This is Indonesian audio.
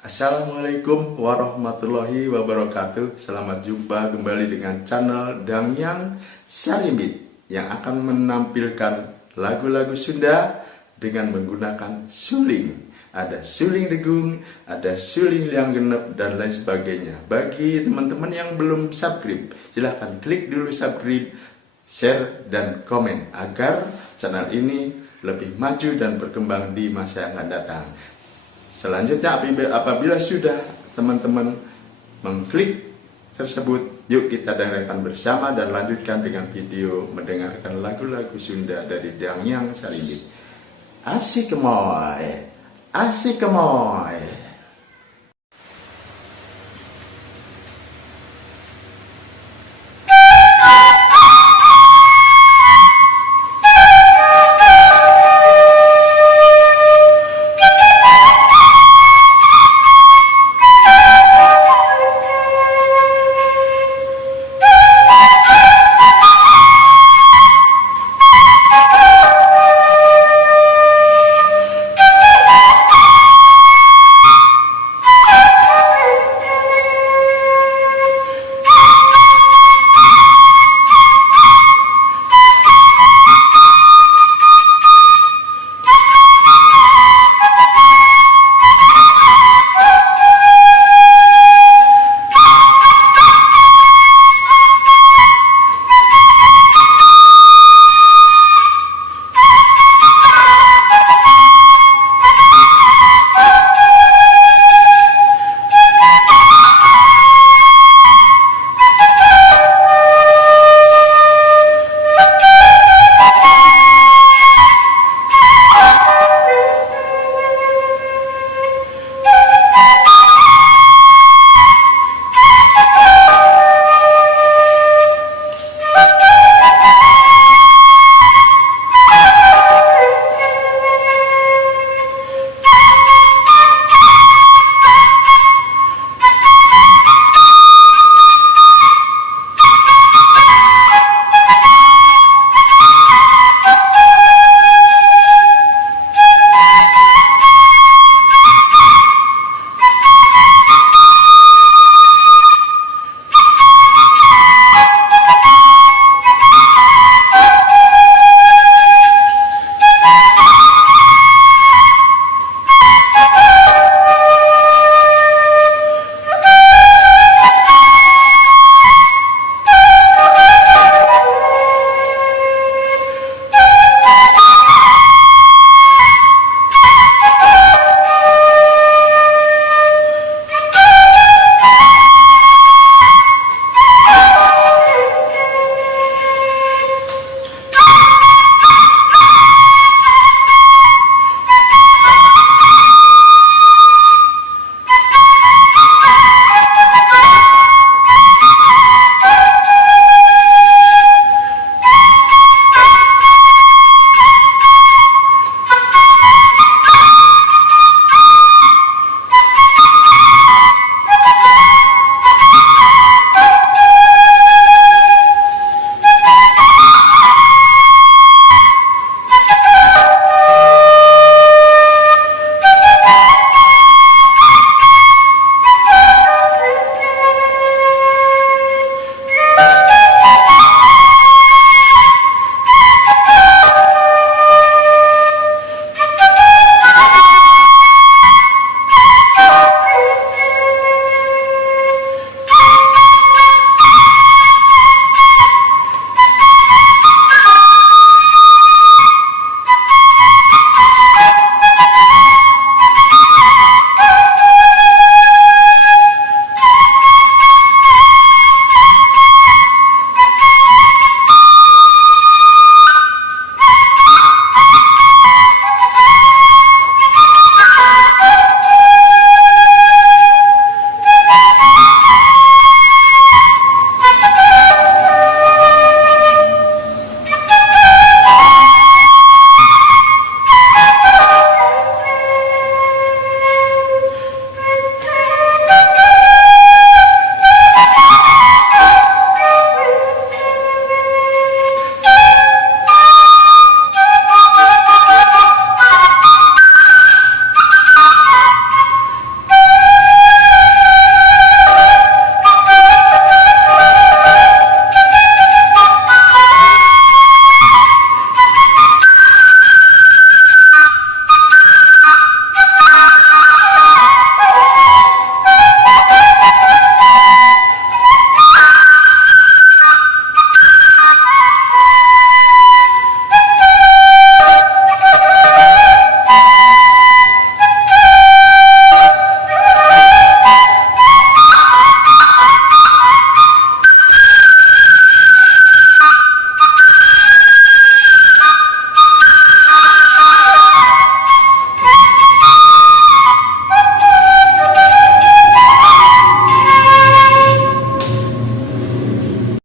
Assalamualaikum warahmatullahi wabarakatuh. Selamat jumpa kembali dengan channel Dangyang Sarimbit yang akan menampilkan lagu-lagu Sunda dengan menggunakan suling. Ada suling degung, ada suling liang genep, dan lain sebagainya. Bagi teman-teman yang belum subscribe, silahkan klik dulu subscribe, share, dan komen agar channel ini lebih maju dan berkembang di masa yang akan datang. Selanjutnya, apabila sudah teman-teman mengklik tersebut, yuk kita dengarkan bersama dan lanjutkan dengan video mendengarkan lagu-lagu Sunda dari Dangyang Sarimbit. Asik kemoy, asik kemoy.